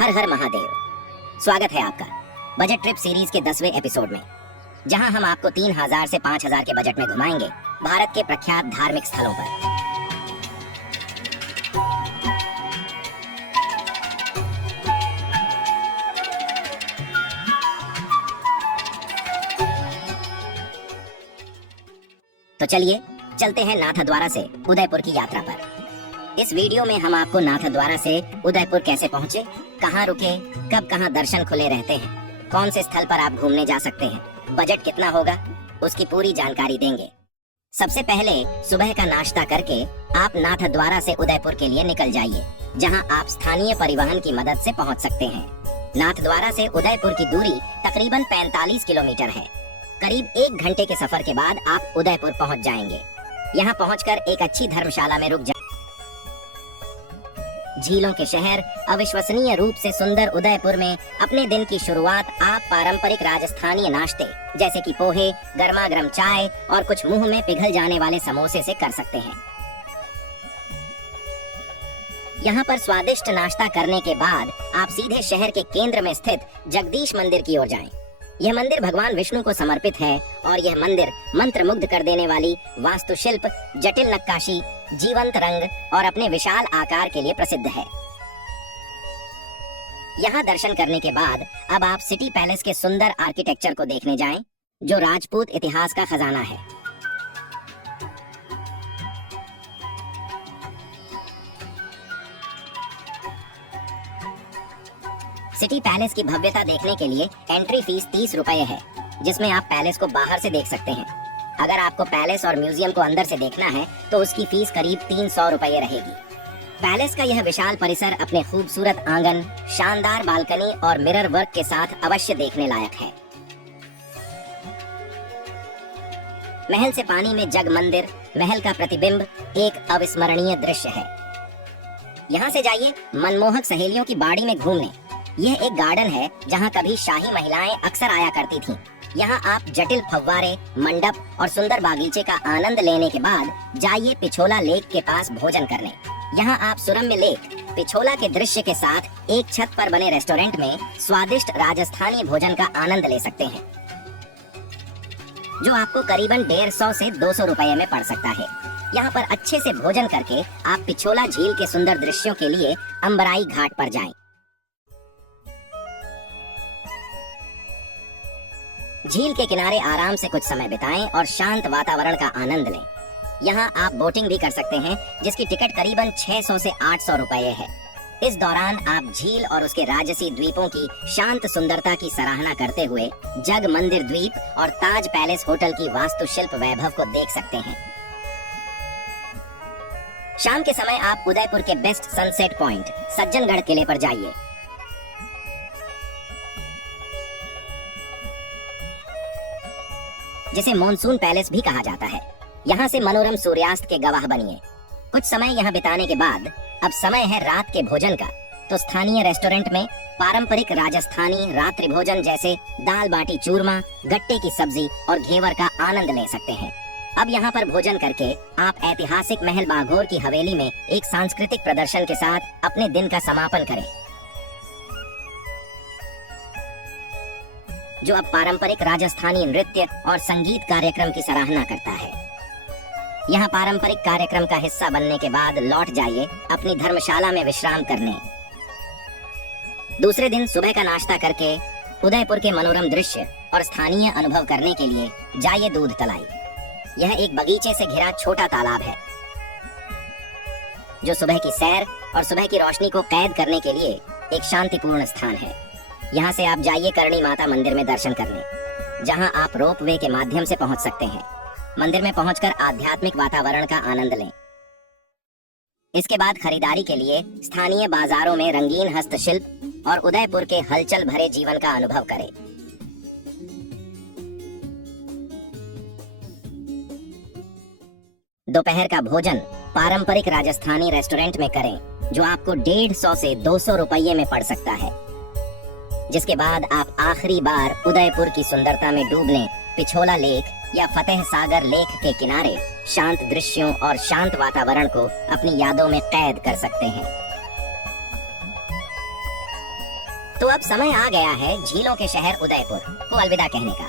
हर हर महादेव। स्वागत है आपका बजट ट्रिप सीरीज के 10वें एपिसोड में, जहां हम आपको 3000 से 5000 के बजट में घुमाएंगे भारत के प्रख्यात धार्मिक स्थलों पर। तो चलिए चलते हैं नाथद्वारा से उदयपुर की यात्रा पर। इस वीडियो में हम आपको नाथद्वारा से उदयपुर कैसे पहुंचे, कहां रुके, कब कहां दर्शन खुले रहते हैं, कौन से स्थल पर आप घूमने जा सकते हैं, बजट कितना होगा, उसकी पूरी जानकारी देंगे। सबसे पहले सुबह का नाश्ता करके आप नाथद्वारा से उदयपुर के लिए निकल जाइए, जहां आप स्थानीय परिवहन की मदद से पहुंच सकते हैं। नाथद्वारा से उदयपुर की दूरी तकरीबन 45 किलोमीटर है। करीब 1 घंटे के सफर के बाद आप उदयपुर पहुंच जाएंगे। यहां पहुंचकर एक अच्छी धर्मशाला में रुक जाए। झीलों के शहर अविश्वसनीय रूप से सुंदर उदयपुर में अपने दिन की शुरुआत आप पारंपरिक राजस्थानी नाश्ते जैसे कि पोहे, गर्मा-गर्म चाय और कुछ मुंह में पिघल जाने वाले समोसे से कर सकते हैं। यहाँ पर स्वादिष्ट नाश्ता करने के बाद आप सीधे शहर के केंद्र में स्थित जगदीश मंदिर की ओर जाएं। यह मंदिर भगवान विष्णु को समर्पित है और यह मंदिर मंत्रमुग्ध कर देने वाली वास्तुशिल्प, जटिल नक्काशी, जीवंत रंग और अपने विशाल आकार के लिए प्रसिद्ध है। यहाँ दर्शन करने के बाद अब आप सिटी पैलेस के सुंदर आर्किटेक्चर को देखने जाएं, जो राजपूत इतिहास का खजाना है। सिटी पैलेस की भव्यता देखने के लिए एंट्री फीस 30 रुपए है, जिसमें आप पैलेस को बाहर से देख सकते हैं। अगर आपको पैलेस और म्यूजियम को अंदर से देखना है तो उसकी फीस करीब 300 रुपए रहेगी। पैलेस का यह विशाल परिसर अपने खूबसूरत आंगन, शानदार बालकनी और मिरर वर्क के साथ अवश्य देखने लायक है। महल से पानी में जग मंदिर, महल का प्रतिबिंब एक अविस्मरणीय दृश्य है। यहाँ से जाइए मनमोहक सहेलियों की बाड़ी में घूमने। यह एक गार्डन है जहाँ कभी शाही महिलाएं अक्सर आया करती थीं। यहाँ आप जटिल फव्वारे, मंडप और सुंदर बागीचे का आनंद लेने के बाद जाइए पिछोला लेक के पास भोजन करने। यहाँ आप सुरम्य लेक, पिछोला के दृश्य के साथ एक छत पर बने रेस्टोरेंट में स्वादिष्ट राजस्थानी भोजन का आनंद ले सकते हैं, जो आपको करीबन 150 से 200 रुपए में पड़ सकता है। यहाँ पर अच्छे से भोजन करके आप पिछोला झील के सुंदर दृश्यों के लिए अंबराई घाट पर जाएं। झील के किनारे आराम से कुछ समय बिताएं और शांत वातावरण का आनंद लें। यहाँ आप बोटिंग भी कर सकते हैं, जिसकी टिकट करीबन 600 से 800 रुपए है। इस दौरान आप झील और उसके राजसी द्वीपों की शांत सुंदरता की सराहना करते हुए जग मंदिर द्वीप और ताज पैलेस होटल की वास्तुशिल्प वैभव को देख सकते हैं। शाम के समय आप उदयपुर के बेस्ट सनसेट पॉइंट सज्जनगढ़ किले पर जाइए। जिसे मॉनसून पैलेस भी कहा जाता है। यहाँ से मनोरम सूर्यास्त के गवाह बनिए। कुछ समय यहाँ बिताने के बाद अब समय है रात के भोजन का, तो स्थानीय रेस्टोरेंट में पारंपरिक राजस्थानी रात्रि भोजन जैसे दाल बाटी चूरमा, गट्टे की सब्जी और घेवर का आनंद ले सकते हैं। अब यहाँ पर भोजन करके आप ऐतिहासिक महल बाघोर की हवेली में एक सांस्कृतिक प्रदर्शन के साथ अपने दिन का समापन करें, जो अब पारंपरिक राजस्थानी नृत्य और संगीत कार्यक्रम की सराहना करता है। यहाँ पारंपरिक कार्यक्रम का हिस्सा बनने के बाद लौट जाइए अपनी धर्मशाला में विश्राम करने। दूसरे दिन सुबह का नाश्ता करके उदयपुर के मनोरम दृश्य और स्थानीय अनुभव करने के लिए जाइए दूध तलाई। यह एक बगीचे से घिरा छोटा तालाब है, जो सुबह की सैर और सुबह की रोशनी को कैद करने के लिए एक शांतिपूर्ण स्थान है। यहाँ से आप जाइए करणी माता मंदिर में दर्शन करने, जहाँ आप रोपवे के माध्यम से पहुँच सकते हैं। मंदिर में पहुंचकर आध्यात्मिक वातावरण का आनंद लें। इसके बाद खरीदारी के लिए स्थानीय बाजारों में रंगीन हस्तशिल्प और उदयपुर के हलचल भरे जीवन का अनुभव करें। दोपहर का भोजन पारंपरिक राजस्थानी रेस्टोरेंट में करें, जो आपको 150 से 200 रुपये में पड़ सकता है। जिसके बाद आप आखिरी बार उदयपुर की सुंदरता में डूबने पिछोला लेक या फतेह सागर लेक के किनारे शांत दृश्यों और शांत वातावरण को अपनी यादों में कैद कर सकते हैं। तो अब समय आ गया है झीलों के शहर उदयपुर को अलविदा कहने का।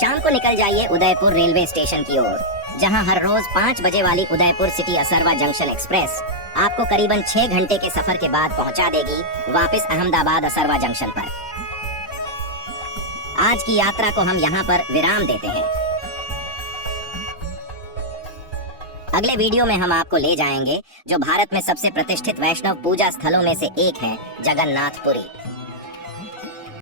शाम को निकल जाइए उदयपुर रेलवे स्टेशन की ओर, जहां हर रोज 5 बजे वाली Udaipur city Asarwa junction express आपको करीबन 6 घंटे के सफर के बाद पहुंचा देगी वापस अहमदाबाद असरवा जंक्शन पर। आज की यात्रा को हम यहां पर विराम देते हैं। अगले वीडियो में हम आपको ले जाएंगे जो भारत में सबसे प्रतिष्ठित वैष्णव पूजा स्थलों में से एक है, जगन्नाथपुरी।